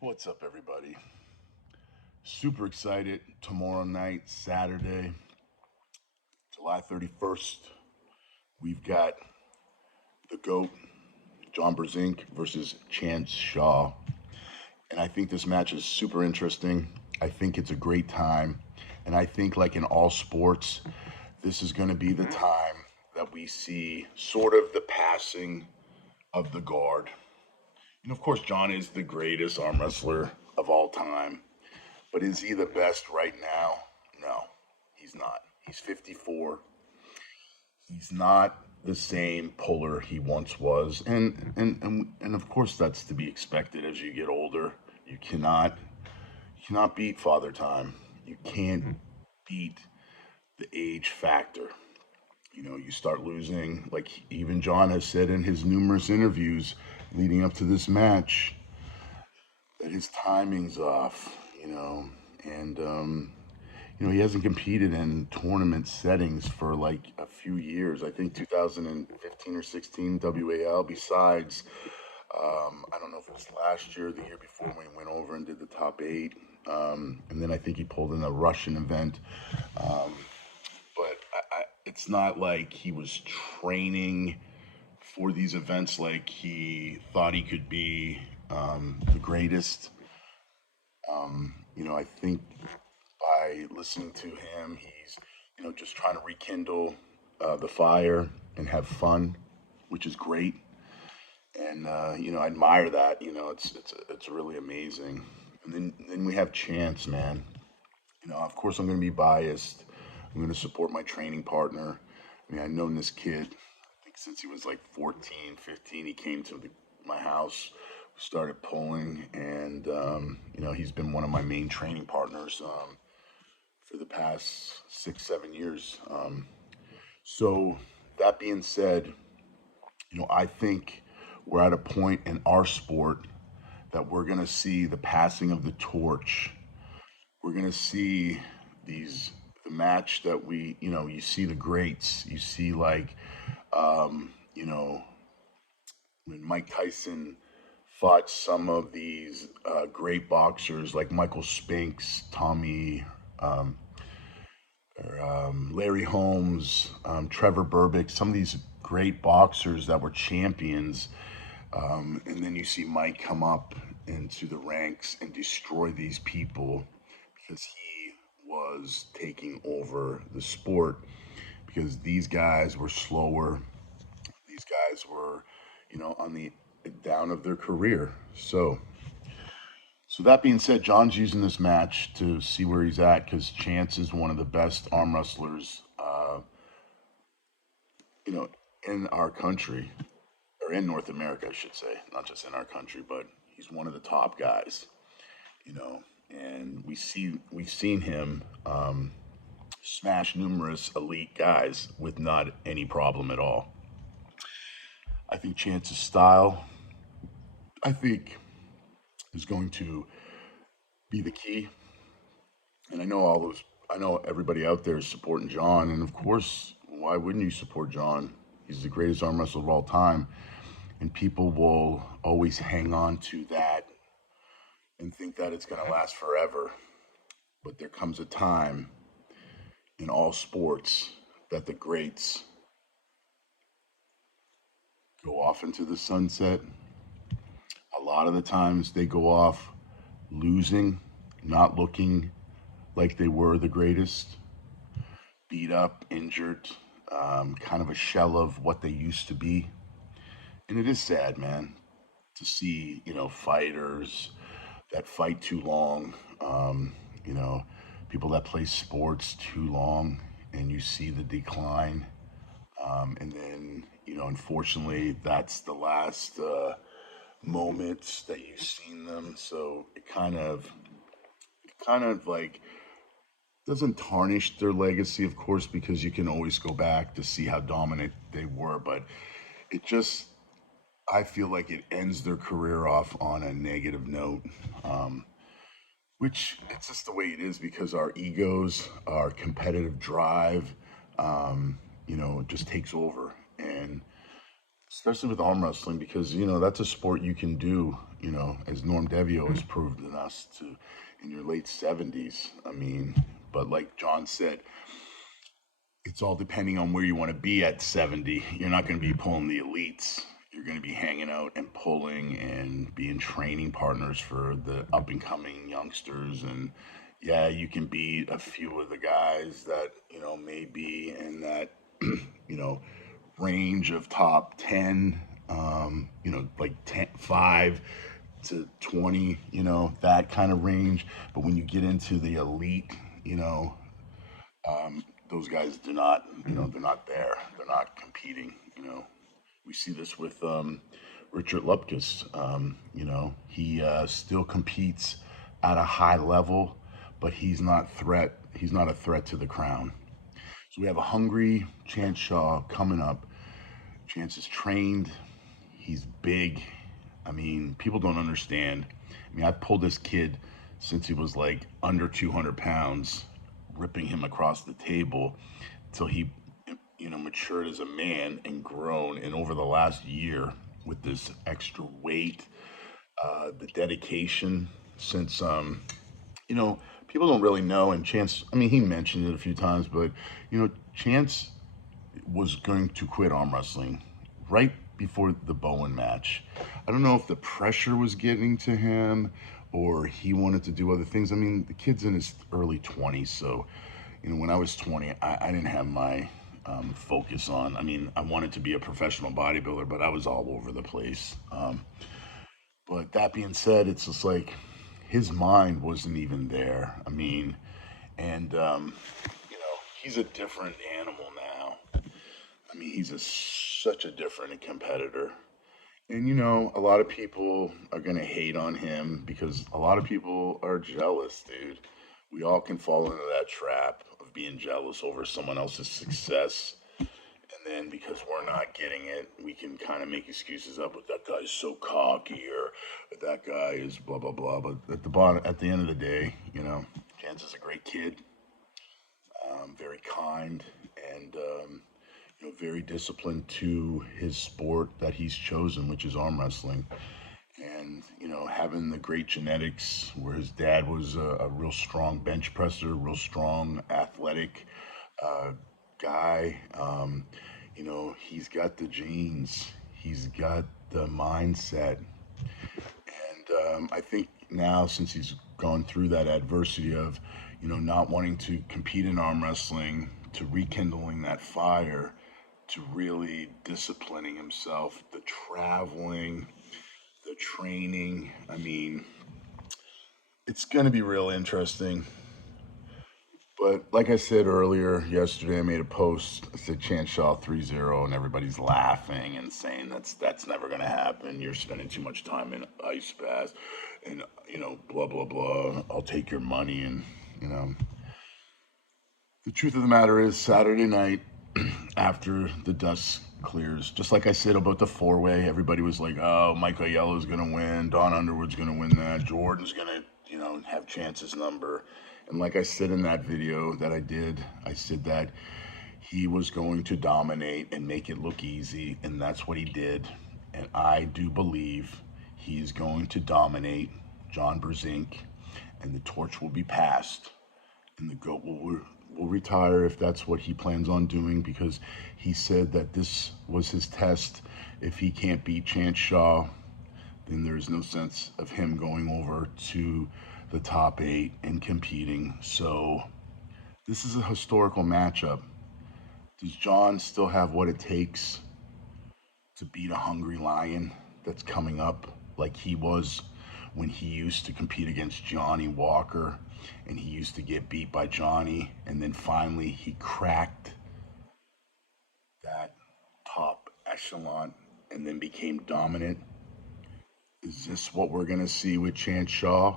What's up, everybody? Super excited. Tomorrow night, Saturday, July 31st, we've got the GOAT, John Brzenk versus Chance Shaw. And I think this match is super interesting. I think it's a great time. And I think, like in all sports, this is going to be the time that we see sort of the passing of the guard. And of course, John is the greatest arm wrestler of all time. But is he the best right now? No, he's not. He's 54. He's not the same puller he once was, and of course that's to be expected as you get older. You cannot beat Father Time. You can't beat the age factor. You start losing, like even John has said in his numerous interviews leading up to this match, that his timing's off. And he hasn't competed in tournament settings for like a few years. I think 2015 or 16 WAL. Besides, I don't know if it was last year or the year before when he went over and did the top eight. And then I think he pulled in a Russian event. But it's not like he was training for these events like he thought he could be the greatest. I think by listening to him, he's just trying to rekindle the fire and have fun, which is great. And I admire that. It's really amazing. And then we have Chance, man. Of course, I'm going to be biased. I'm going to support my training partner. I mean, I've known this kid, I think, since he was like 14, 15. He came to my house, started pulling, and he's been one of my main training partners for the past 6, 7 years. So that being said, I think we're at a point in our sport that we're going to see the passing of the torch. We're going to see the match that you see the greats. You see, like, when Mike Tyson fought some of these great boxers like Michael Spinks, Tommy, um, Larry Holmes, Trevor Berbick, some of these great boxers that were champions. And then you see Mike come up into the ranks and destroy these people because he was taking over the sport, because these guys were slower. These guys were, on the down of their career. So that being said, John's using this match to see where he's at, because Chance is one of the best arm wrestlers, you know, in our country, or in North America, I should say, not just in our country, but he's one of the top guys, and we've seen him smash numerous elite guys with not any problem at all. I think Chance's style, I think, is going to be the key. And I know everybody out there is supporting John, and of course, why wouldn't you support John? He's the greatest arm wrestler of all time, and people will always hang on to that and think that it's going to last forever. But there comes a time in all sports that the greats go off into the sunset. A lot of the times they go off losing, not looking like they were the greatest, beat up, injured, kind of a shell of what they used to be. And it is sad, man, to see, fighters that fight too long, you know, people that play sports too long, and you see the decline. And then, unfortunately, that's the last moments that you've seen them. So it kind of like doesn't tarnish their legacy, of course, because you can always go back to see how dominant they were. But it just, I feel like it ends their career off on a negative note, um, which it's just the way it is, because our egos, our competitive drive, it just takes over. And especially with arm wrestling, because that's a sport you can do, as Norm Devio has proven us to in your late 70s. I mean, but like John said, it's all depending on where you want to be at 70. You're not going to be pulling the elites. You're going to be hanging out and pulling and being training partners for the up and coming youngsters. And yeah, you can beat a few of the guys that, may be in that, you know, range of top 10, like 10, 5 to 20, that kind of range. But when you get into the elite, you know, those guys do not, they're not there. They're not competing. We see this with Richard Lupkus. He still competes at a high level, but he's not threat. He's not a threat to the crown. So we have a hungry Chance Shaw coming up. Chance is trained. He's big. I mean, people don't understand. I mean, I've pulled this kid since he was like under 200 pounds, ripping him across the table till he, matured as a man and grown. And over the last year, with this extra weight, the dedication, since, people don't really know. And Chance, I mean, he mentioned it a few times, but, Chance was going to quit arm wrestling right before the Bowen match. I don't know if the pressure was getting to him or he wanted to do other things. I mean, the kid's in his early 20s, so when I was 20, I didn't have my focus on. I mean, I wanted to be a professional bodybuilder, but I was all over the place. But that being said, it's just like his mind wasn't even there. I mean, and he's a different animal now. I mean, such a different competitor. And a lot of people are going to hate on him because a lot of people are jealous, dude. We all can fall into that trap of being jealous over someone else's success. And then because we're not getting it, we can kind of make excuses up with that guy's so cocky or that guy is blah, blah, blah. But at the end of the day, Chance is a great kid, very kind, and very disciplined to his sport that he's chosen, which is arm wrestling. And having the great genetics, where his dad was a real strong bench presser, real strong athletic guy. He's got the genes, he's got the mindset, and I think now, since he's gone through that adversity of not wanting to compete in arm wrestling, to rekindling that fire, to really disciplining himself, the traveling, the training. I mean, it's going to be real interesting. But like I said earlier, yesterday I made a post. I said Chance Shaw 3-0, and everybody's laughing and saying that's never going to happen. You're spending too much time in ice baths, and blah blah blah. I'll take your money, and the truth of the matter is, Saturday night, after the dust clears, just like I said about the four-way, everybody was like, "Oh, Mike Aiello's gonna win. Don Underwood's gonna win that. Jordan's gonna, have Chance's number." And like I said in that video that I did, I said that he was going to dominate and make it look easy, and that's what he did. And I do believe he is going to dominate John Brzenk, and the torch will be passed, and the GOAT will retire if that's what he plans on doing, because he said that this was his test. If he can't beat Chance Shaw, then there's no sense of him going over to the top 8 and competing. So this is a historical matchup. Does John still have what it takes to beat a hungry lion that's coming up, like he was when he used to compete against Johnny Walker, and he used to get beat by Johnny, and then finally he cracked that top echelon and then became dominant? Is this what we're going to see with Chance Shaw?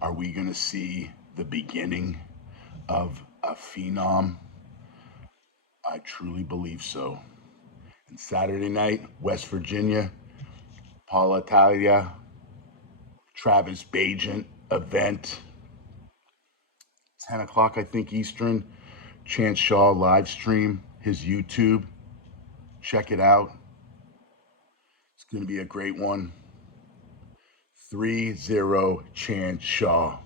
Are we going to see the beginning of a phenom? I truly believe so. And Saturday night, West Virginia, Paul Italia, Travis Bagent event, 10 o'clock, I think, Eastern. Chance Shaw live stream, his YouTube. Check it out. It's going to be a great one. 3-0 Chan Shaw.